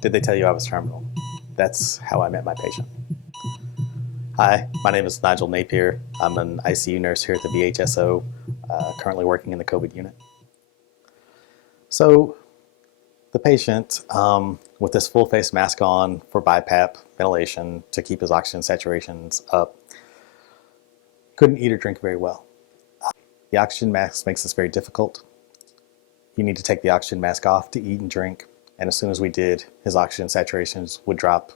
Did they tell you I was terminal? That's how I met my patient. Hi, my name is Nigel Napier. I'm an ICU nurse here at the VHSO, currently working in the COVID unit. So the patient, with this full face mask on for BiPAP ventilation to keep his oxygen saturations up, couldn't eat or drink very well. The oxygen mask makes this very difficult. You need to take the oxygen mask off to eat and drink, and as soon as we did, his oxygen saturations would drop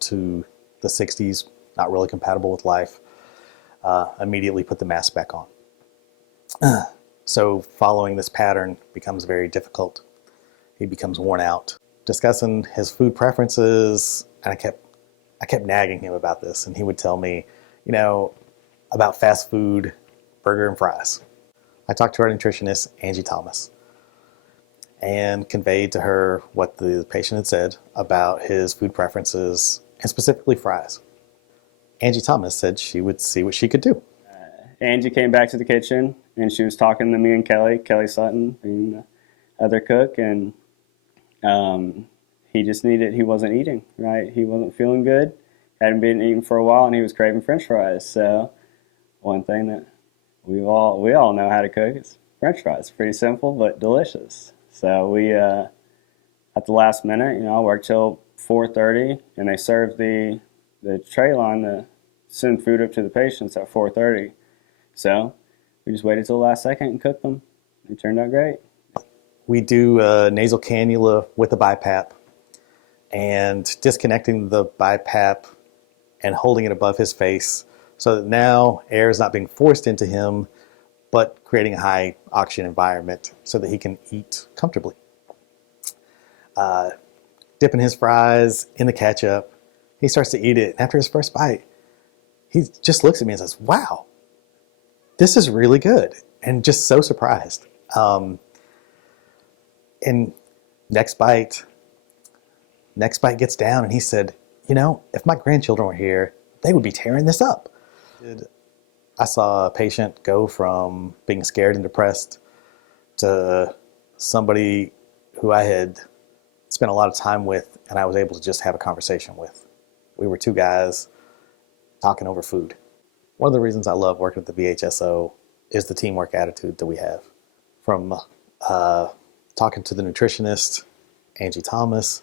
to the 60s, not really compatible with life. Immediately put the mask back on. So following this pattern becomes very difficult. He becomes worn out. Discussing his food preferences, and I kept nagging him about this, and he would tell me, about fast food, burger and fries. I talked to our nutritionist, Angie Thomas, and conveyed to her what the patient had said about his food preferences, and specifically fries. Angie Thomas said she would see what she could do. Angie came back to the kitchen, and she was talking to me and Kelly Sutton, being the other cook, and he wasn't eating, right? He wasn't feeling good, hadn't been eating for a while, and he was craving French fries. So one thing that we all know how to cook is French fries. Pretty simple, but delicious. So we, at the last minute, I worked till 4:30, and they served the tray line to send food up to the patients at 4:30. So we just waited till the last second and cooked them. It turned out great. We do a nasal cannula with a BiPAP, and disconnecting the BiPAP and holding it above his face so that now air is not being forced into him, but creating a high oxygen environment so that he can eat comfortably. Dipping his fries in the ketchup, he starts to eat it. After his first bite, he just looks at me and says, "Wow, this is really good," and just so surprised. And next bite gets down, and he said, if my grandchildren were here, they would be tearing this up. I saw a patient go from being scared and depressed to somebody who I had spent a lot of time with, and I was able to just have a conversation with. We were two guys talking over food. One of the reasons I love working at the VHSO is the teamwork attitude that we have. From talking to the nutritionist, Angie Thomas,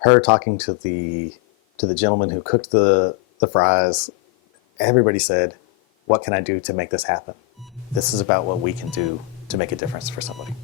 her talking to the gentleman who cooked the fries, everybody said, "What can I do to make this happen?" This is about what we can do to make a difference for somebody.